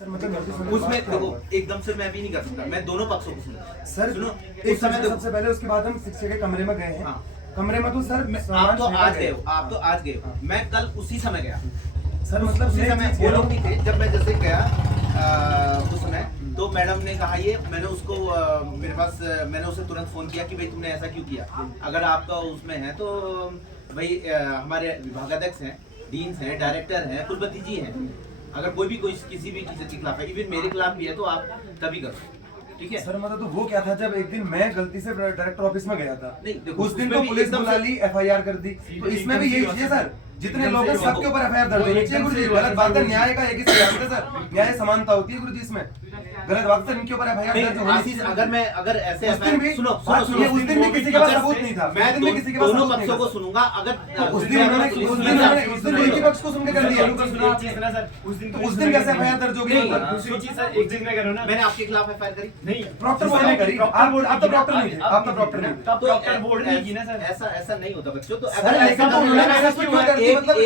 उसमें देखो एकदम से मैं भी नहीं कर सकता, मैं दोनों पक्षों को सुनूंगा। सर सुनो एक समय सबसे पहले, उसके बाद हम शिक्षक के कमरे में गए हैं। हाँ। कमरे में तो सर आप तो आज गए हो, आप तो आज गए हो, मैं कल उसी समय गया सर, मतलब उसी समय वो लोग नहीं थे जब मैं जैसे गया उस समय। तो मैडम ने कहा ये, मैंने उसको मेरे पास मैंने उसे तुरंत फोन किया कि भाई तुमने ऐसा क्यों किया, अगर आपका उसमें है तो भाई हमारे विभागाध्यक्ष हैं, डीन्स हैं, डायरेक्टर हैं, कुलपति जी हैं, अगर कोई भी कोई किसी भी टीचर के खिलाफ है, इवन मेरे खिलाफ भी है, तो आप तभी करो, ठीक है सर। मतलब तो वो क्या था, जब एक दिन मैं गलती से डायरेक्टर ऑफिस में गया था, नहीं, देखो, उस दिन तो पुलिस बुला ली, एफआईआर कर दी। तो इसमें भी यही चीज है सर, जितने लोग हैं सबके ऊपर एफआईआर दर्ज होनी चाहिए। गुरुजी गलत बात है, न्याय का एक ही सिद्धांत है सर, न्याय समानता होती है गुरुजी। इसमें गलत बात है, इनके ऊपर एफआईआर दर्ज होनी चाहिए। अगर ऐसे उस दिन भी सुनो उस दिन भी किसी के पास सबूत नहीं था, मैं उस दिन भी किसी के पास दोनों सबूत नहीं पक्षों था। को सुनूंगा। अगर उस दिन एक ही पक्ष को सुन के कर दिया। उस दिन कैसे एफआईआर दर्ज होगी? एक चीज मैं कर रहा हूं ना, मैंने आपके खिलाफ एफआईआर करी नहीं, प्रॉक्टर बोर्ड ने करी। आप तो प्रॉक्टर नहीं थे, आप तो प्रॉक्टर नहीं थे। तब प्रॉक्टर बोर्ड ने की ना सर। ऐसा नहीं होता बच्चों। तो सर, लेकिन तो उन्होंने ऐसा क्यों कर दिया? मतलब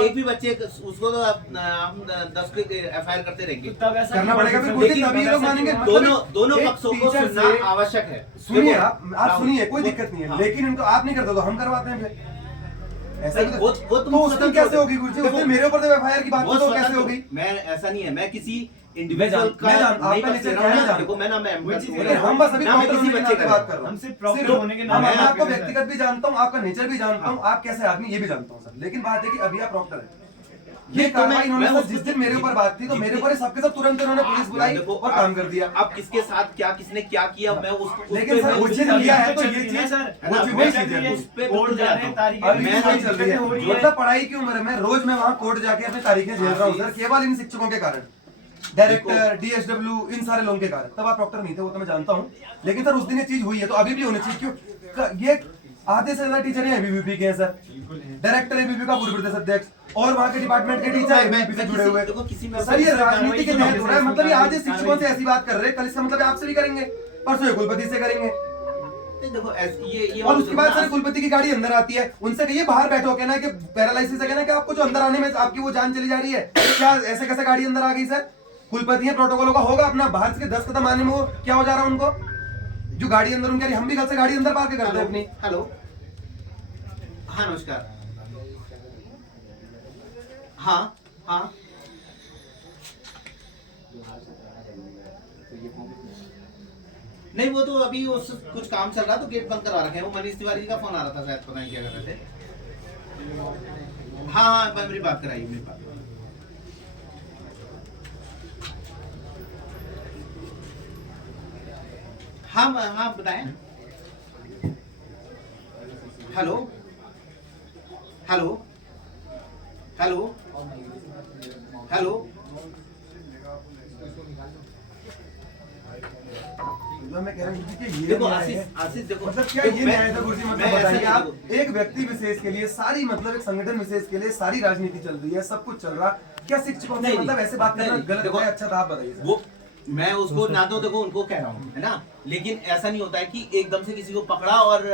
एक भी बच्चे उसको तो हम 10 के एफआईआर करते रहेंगे, तब ऐसा करना पड़ेगा फिर गुरुजी, तभी ये लोग मानेंगे। दोनों एक पक्षों को टीचर सुनना से- आवश्यक है। सुनिए, आप सुनिए, कोई दिक्कत नहीं है, लेकिन इनको आप नहीं करते तो हम करवाते हैं फिर। ऐसा भी वो तो तुम उस दिन कैसे होगी गुरुजी? उस दिन मेरे ऊपर जब एफआईआर की बात वो की तो स्वतंत्र कैसे होगी? मैं ऐसा नहीं है, मैं किसी इंडिविजुअल का मैं नहीं आपका बता नेचर रहा क्या है, हूं। जान- देखो मैं ना मैं लेकिन हम बस अभी ना मैं प्रॉक्टर किसी होने बच्चे की का बात कर रहा हूँ। हम सिर्फ प्रॉक्टर होने के मैं नाते आपको बात कर रहे हैं। व्यक्तिगत भी जानता हूँ, आपका नेचर भी जानता हूँ, आप कैसे आदमी ये भी जानता हूँ सर। लेकिन बात है कि अभी आप प्रॉक्टर हैं। ये नहीं, तो कार्रवाई मैं इन्होंने उस सर जिस दिन मेरे ऊपर बात थी तो मेरे ऊपर सबके सब तुरंत इन्होंने पुलिस बुलाई देखो और काम कर दिया। अब किसके साथ क्या किसने क्या किया, मैं उसको लेकिन सर वो चीज लिया है तो ये चीज वही चीज है। उस पे कोर्ट जा रहे हैं, तारीखें अभी मैं वही चल रही है। हो रही है। मतलब पढ़ाई की उम्र में रोज मैं वहाँ कोर्ट जाके अपनी तारीखें झेल रहा हूँ सर, केवल इन शिक्षकों के कारण, डायरेक्टर, डीएसडब्ल्यू, इन सारे लोगों के कारण। तब आप डॉक्टर नहीं थे, वो तो मैं जानता हूँ, लेकिन सर उस दिन ये चीज हुई है तो अभी भी होनी चाहिए। क्यों? ये आधे से ज्यादा टीचर हैं एबीवीपी के हैं सर, डायरेक्टर एबीवीपी का पूर्व प्रदेश अध्यक्ष और वहाँ के डिपार्टमेंट के टीचर एबीवीपी से जुड़े हुए। सर ये राजनीति के तहत हो रहा है। मतलब ये आज ये शिक्षकों से ऐसी बात कर रहे हैं, कल इसका मतलब आपसे भी करेंगे, परसों ये कुलपति से करेंगे। देखो ये और उसके बाद सर कुलपति की गाड़ी अंदर आती है, उनसे कहिए बाहर बैठो, कहना कि पैरालिसिस है, कहना कि आपको जो अंदर आने में आपकी वो जान चली जा रही है, क्या ऐसे कैसे गाड़ी अंदर आ गई सर? कुलपति है, प्रोटोकॉलों का होगा अपना, बाहर से 10 कदम आने में वो क्या हो जा रहा है उनको, जो गाड़ी अंदर उनके, हम भी कल से गाड़ी अंदर पार्क करते हैं अपनी। हेलो, हाँ नमस्कार, हाँ हाँ नहीं, वो तो अभी उस कुछ काम चल रहा तो गेट बंद करवा रखे हैं। वो मनीष तिवारी जी का फोन आ रहा था शायद, पता नहीं क्या कर रहे थे। हाँ हाँ मेरी बात कराइए, मेरी बात। हाँ हाँ बताएं। हेलो हेलो हेलो हेलो, मैं कह रहा हूँ कि ये देखो न्याय है। आशीष देखो, मतलब क्या ये न्याय था गुरुजी? मतलब मैं ऐसा बताइए नहीं आप, देखो। एक व्यक्ति विशेष के लिए सारी, मतलब एक संगठन विशेष के लिए सारी राजनीति चल रही है, सब कुछ चल रहा, क्या शिक्षकों से नहीं, मतलब ऐसे बात करना नहीं, गलत देखो, है? अच्छा था, आप बताइए सर। वो मैं उसको ना तो देखो उनको कह रहा हूँ, है ना, लेकिन ऐसा नहीं होता है कि एकदम से किसी को पकड़ा और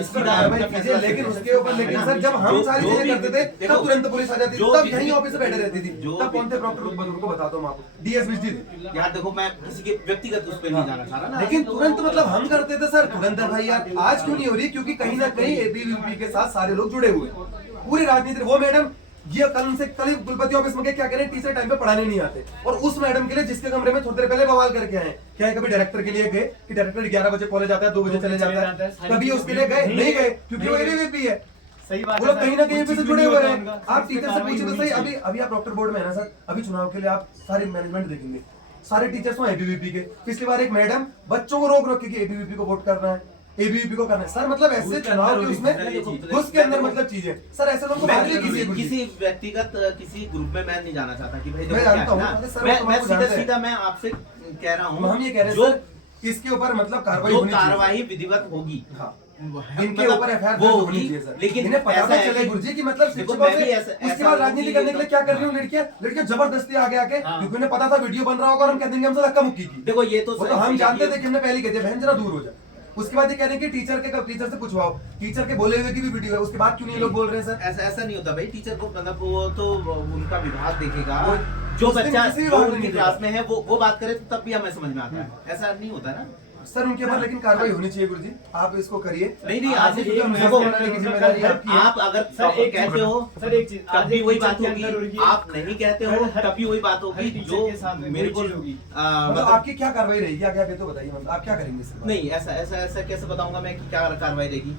इस पर कार्रवाई कीजिए, लेकिन उसके ऊपर, लेकिन सर जब हम सारी चीजें करते थे तब तुरंत पुलिस आ जाती थी, तब यहीं ऑफिस में बैठे रहती थी। तब कौन थे प्रॉक्टर? उनको बताता हूँ आपको, डीएसबीटी थी। यार देखो मैं किसी के व्यक्तिगत उस पर नहीं जाना चाह रहा ना, लेकिन तुरंत मतलब हम करते थे सर, तुरंत है भाई यार। आज क्यों नहीं हो रही? क्योंकि कहीं ना कहीं एबीवीपी के साथ सारे लोग जुड़े हुए, पूरी राजनीति। वो मैडम ये कल कुलपति ऑफिस में क्या कह रहे हैं, टीचर टाइम पे पढ़ाने नहीं आते, और उस मैडम के लिए जिसके कमरे में थोड़ी देर पहले बवाल करके आए, क्या है, कभी डायरेक्टर के लिए गए कि डायरेक्टर 11 बजे कॉलेज आता है, 2 बजे चले जाता है, कभी उसके लिए गए नहीं गए, क्योंकि वो एबीवीपी है। सही बात वो है लोग सर, कहीं ना कहीं कुछ से भी जुड़े नहीं हुए होता हैं। उनका, आप सिर्फ टीचर से कार्रवाई पूछिए तो होनी सही। चाहिए। अभी आप डॉक्टर बोर्ड में है ना सर, अभी चुनाव के लिए आप सारे मैनेजमेंट देखेंगे, सारे टीचर्स वहाँ एबीवीपी के। पिछली बार एक मैडम बच्चों को रोक रोक के एबीवीपी को वोट करना है, एबीवीपी को करना है सर। मतलब ऐसे चुनाव के उसमें उसके अंदर मतलब चीजें सर, ऐसे लोगों को बाहर नहीं कीजिए। किसी व्यक्तिगत किसी ग्रुप में मैं नहीं जाना चाहता कि भाई मैं जानता हूँ, मैं सीधा मैं आपसे कह रहा हूँ, हम ये कह रहे हैं सर, इसके ऊपर मतलब कार्रवाई होनी चाहिए। कार्रवाई विधिवत होगी, हाँ, इनके इनके ऊपर एफआईआर वो होनी होगी, चाहिए सर। लेकिन इन्हें पता ऐसा तो है चले कि- गुरुजी की मतलब देखो, शिक्षकों मैं भी से ऐसा उसके बाद राजनीति करने के लिए क्या कर रही हूँ लड़कियां जबरदस्ती आगे आके, क्योंकि उन्हें पता था वीडियो बन रहा होगा और हम कह देंगे हमसे धक्का मुक्की की। देखो ये तो वो तो हम जानते थे कि हमने पहले कहते बहन जरा दूर हो जा। उसके बाद ये कह रहे हैं कि टीचर से पूछवाओ, टीचर के बोले हुए की भी वीडियो है, उसके बाद क्यों नहीं लोग बोल रहे हैं सर? ऐसा नहीं होता भाई, टीचर को मतलब वो तो उनका विभाग देखेगा, जो उस दिन बच्चा किसी भी जो बात में उनकी नहीं क्लास में है वो बात करे तो तब भी हमें समझ में आता है, ऐसा नहीं होता ना। सर उनके ऊपर लेकिन कार्रवाई होनी चाहिए गुरुजी, आप इसको करिए। नहीं आज आप एक देखो, बनाने की जिम्मेदारी आपकी है। आप अगर सर एक कहते हो सर एक चीज तब भी वही बात के अंदर होगी, आप नहीं कहते हो तब भी वही बात होगी जो मेरे को मतलब आपकी क्या कार्रवाई रहेगी आगे, आप ये तो बताइए, मतलब आप क्या करेंगे इसके बाद? नहीं ऐसा कैसे बताऊंगा मैं कि क्या कार्रवाई रहेगी।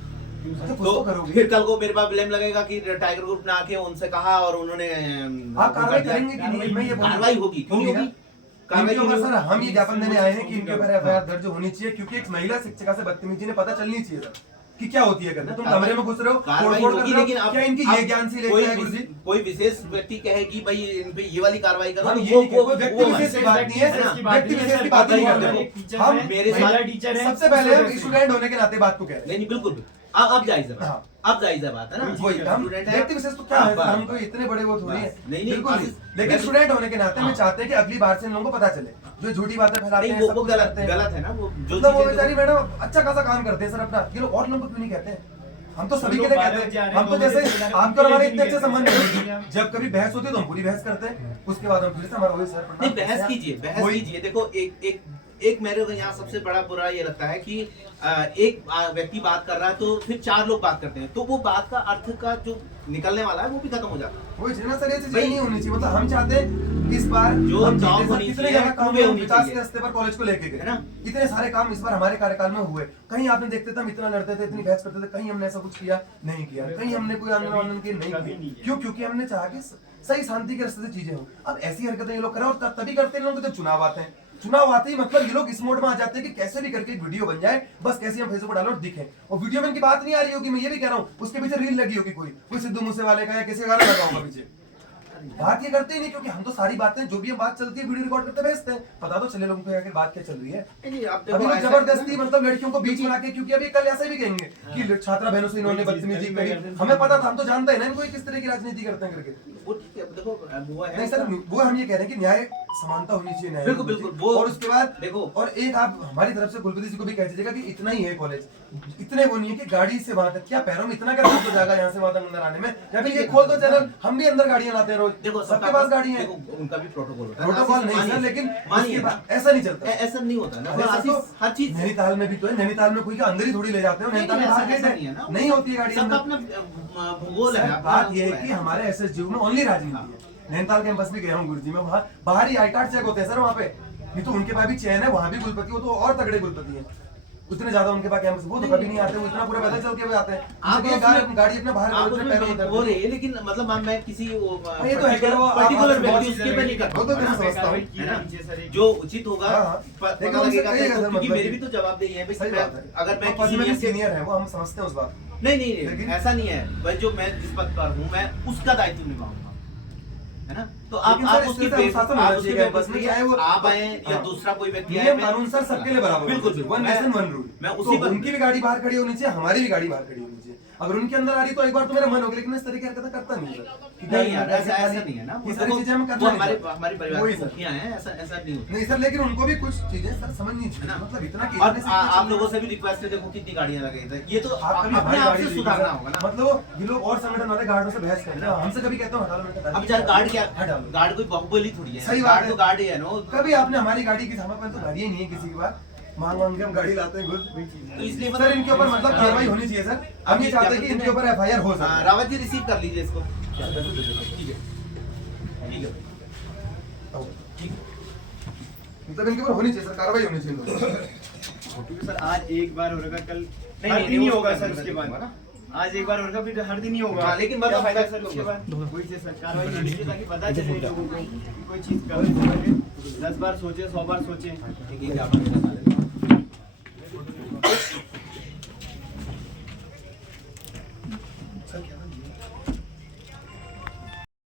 अच्छा, कुछ तो करोगे। फिर कल को मेरे पास ब्लेम लगेगा कि टाइगर ग्रुप ने आके उनसे कहा और उन्होंने आप कार्रवाई करेंगे कि नहीं? मैं ये बोल- कार्रवाई होगी, क्यों नहीं ना? होगी? इनके ऊपर सर हम ये ज्ञापन देने आए हैं कि इनके ऊपर हाँ। एफआईआर दर्ज होनी चाहिए, क्योंकि एक महिला शिक्षिका से बदतमीजी ने पता चलनी चाहिए सर कि क्या होती है करना। तुम कमरे में घुस रहे हो, कार्रवाई तोड़-फोड़ कर होगी, रहे हो, लेकिन अब क्या इनकी अब ये ज्ञान से कोई लेके है गुरुजी? कोई विशेष व्यक्ति कहेगी भाई इन पे ये वाली कार्रवाई करो, हम तो ये नहीं कह- कोई व्यक्ति विशेष की बात नहीं है, व्यक्ति विशेष की बात व्यक्ति नहीं है, विशेष की सर, बात नहीं बात करते नहीं हैं। है। हम मेरे महिला साथ टीचर है, सबसे पहले हम स्टूडेंट होने के नाते बात को कह रहे हैं। नहीं बिल्कुल अब जायज है हाँ। बात, अब जायज है बात है ना। वही हम स्टूडेंट है, व्यक्ति विशेष तो क्या है, बस। हम कोई इतने बड़े वो थोड़ी है, बस। नहीं, बिल्कुल नहीं। बस- लेकिन बस- स्टूडेंट होने के नाते हम हाँ। चाहते हैं कि अगली बार से इन लोगों को पता चले, जो झूठी बातें फैलाते नहीं हैं, वो सब कुछ गलत करते हैं। गलत है ना, वो जो मतलब वो चीजें बेचारी मैडम अच्छा खासा काम करते हैं सर अपना, ये लोग और लोगों को क्यों नहीं कहते हैं? हम तो सभी के लिए कहते हैं। हम तो जैसे आपको हमारे इतने अच्छे संबंध है, जब कभी बहस होती है तो हम पूरी बहस करते हैं, उसके बाद हम फिर से हमारा वही सर नहीं बहस कीजिए देखो एक मेरे को यहाँ सबसे बड़ा बुरा ये लगता है कि एक व्यक्ति बात कर रहा है तो फिर 4 लोग बात करते हैं, तो वो बात का अर्थ का जो निकलने वाला है वो भी खत्म हो जाता है। वही चीज़ ना सर, ये चीज़ भाई- नहीं होनी चाहिए। मतलब हम चाहते हैं इस बार जो हम जॉब जीते सर, होनी कितने चाहिए, ज्यादा काम वो हम होनी विकास चाहिए। के रास्ते पर कॉलेज को लेके गए है ना? इतने सारे काम इस बार हमारे कार्यकाल में हुए। कहीं आपने देखते थे हम इतना लड़ते थे, इतनी बहस करते थे, कहीं हमने ऐसा कुछ किया नहीं किया, कहीं हमने कोई आंदोलन वांदोलन किए नहीं किए। क्यों? क्योंकि हमने चाहा कि सही शांति के रास्ते से चीजें हो। अब ऐसी हरकतें ये लोग कर रहे हैं और तभी करते हैं लोग जब चुनाव आते हैं। चुनाव आते ही मतलब ये लोग इस मोड में आ जाते हैं कि कैसे भी करके एक वीडियो बन जाए, बस कैसे हम फेसबुक पर डालो और दिखे। और वीडियो में इनकी बात नहीं आ रही होगी, मैं ये भी कह रहा हूँ, उसके पीछे रील लगी होगी, कोई सिद्धू मूसेवाले का या किसी गाना लगा होगा पीछे। बात ये करते ही नहीं, क्योंकि हम तो सारी बातें जो भी हम बात चलती है वीडियो रिकॉर्ड करते भेजते हैं, पता तो चले लोगों को आखिर बात क्या चल रही है। नहीं, आप अभी देखो लोग ऐसा- जबरदस्ती मतलब लड़कियों को बीच में लाके, क्योंकि अभी कल ऐसा भी कहेंगे कि छात्रा बहनों से इन्होंने बदतमीजी करी। हमें पता था, हम तो जानते हैं ना इनको किस तरह की राजनीति करते हैं करके। वो ठीक है, देखो वो है नहीं सर, वो हम ये कह रहे हैं कि न्याय समानता होनी चाहिए न्याय बिल्कुल, में। बिल्कुल, वो- और उसके बाद देखो। और एक आप हमारी तरफ से कुलपति जी को भी कह दीजिएगा कि इतना ही है कॉलेज, इतने वो नहीं है कि गाड़ी से वहां तक, क्या पैरों में इतना क्या दर्द हो जाएगा यहाँ से वहां तक अंदर आने में, या फिर ये खोल दो चैनल, हम भी अंदर गाड़ियां लाते हैं रोज, देखो सबके पास गाड़ी है। देखो उनका भी प्रोटोकॉल होता है। प्रोटोकॉल नहीं मानिए, सर, लेकिन मानिए उसके बाद ऐसा नहीं चलता। ऐसा नहीं होता ना, अरे सर, आशीष, तो हर चीज नैनीताल में भी तो है, नैनीताल में कोई का अंदर ही थोड़ी ले जाते हो, नैनीताल में बाहर गेट नहीं है है, ना, नहीं होती है गाड़ी सबका अंदर। अपना भूगोल है। सर, अपना बात ये वो है कि हमारे एसएसजीयू में ओनली राजनीति है। नैनीताल कैंपस भी गया हूँ गुरुजी में, वहाँ बाहर ही आई कार्ड चेक होते हैं सर वहाँ पे। नहीं तो उनके पास भी चयन है, वहाँ भी कुलपति, वो तो और तगड़े कुलपति हैं। उतने ज्यादा उनके पास कैंपस, वो तो कभी नहीं आते, वो इतना पूरा पैदल चल के भी आते हैं। आप जैसे कि उसमें- गाड़ी अपने बाहर आप अपने पैरों में उसमें उतर हो के- रही है, लेकिन मतलब मैं किसी ये तो है कि वो आप- पर्टिकुलर आप- व्यक्ति उसके पे नहीं करता वो तो मैं हूं, समझता हूँ। है ना? जो उचित होगा हाँ, हाँ। पता लेकिन उनसे लगेगा, कहिएगा सर, क्योंकि मतलब मेरी कि- भी तो जवाबदेही है भाई, सही बात है। अगर मैं और पद किसी में भी नियम से सीनियर है वो, हम समझते हैं उस बात को। नहीं लेकिन- ऐसा नहीं है भाई, जो मैं जिस पद पर हूँ मैं उसका दायित्व निभाऊंगा, है ना? तो आप लेकिन सर, उसकी इससे तो अनुशासन आप होना उसके चाहिए बेबस बस में, में चाहे वो- आप आए या हाँ। दूसरा कोई व्यक्ति आए, नियम मैं- कानून सर सबके लिए बराबर बिल्कुल, होना चाहिए। बिल्कुल। One nation one rule. मैं तो उसी पर- उनकी भी गाड़ी बाहर खड़ी होनी चाहिए, हमारी भी गाड़ी बाहर खड़ी होनी चाहिए। अगर उनके अंदर आ रही तो एक बार तो मेरा मन हो गया, लेकिन मैं इस तरीके की हरकतें करता नहीं सर। कि नहीं गाड़ी यार, में ऐसा खाली- नहीं है ना, ये सारी चीजें हम वो करना नहीं हमारे चाहते। हमारे परिवार वही की सर। मुखिया हैं, ऐसा नहीं होता नहीं सर, लेकिन उनको भी कुछ चीजें सर समझनी है चाहिए ना? मतलब इतना कि और इतने से आप लोगों से भी रिक्वेस्ट है, देखो कितनी गाड़ियां लगी हैं, ये तो आप कभी अपने हमारी आप गाड़ी से देखिए सुधारना सर, होगा ना। मतलब ये लोग और संगठन वाले गार्डों से बहस करते हैं, हमसे कभी कहते हो हटा लो बेटा गाड़ी। अब यार गार्ड क्या, हटा लो। गार्ड कोई बाहुबली थोड़ी है, सही बात गार्ड है। तो गार्ड ही है ना। कभी आपने हमारी गाड़ी की, हमारे पास तो गाड़ियां नहीं है किसी की बात, मांग मांग के हम गाड़ी लाते हैं खुद। तो इसलिए सर इनके ऊपर मतलब कार्रवाई होनी चाहिए सर। हम ये चाहते हैं कि इनके ऊपर एफआईआर हो हाँ, सके। रावत जी रिसीव कर लीजिए इसको, ठीक है ठीक है ठीक है। मतलब इनके ऊपर होनी चाहिए सर, कार्रवाई होनी चाहिए इनके ऊपर। क्योंकि सर आज एक बार होगा, कल नहीं, हर नहीं, दिन ही वो होगा तो सर, मैं उसके देखूंगा बाद ना। आज एक बार होगा, फिर हर दिन ही होगा। हाँ, लेकिन क्या मतलब फायदा मैं- सर उसके बाद? वही से सर कार्रवाई होनी चाहिए ताकि पता चले लोगों को कि कोई चीज गलत हो रही है। 10 बार सोचे, 100 बार सोचे। ठीक है, क्या बात है?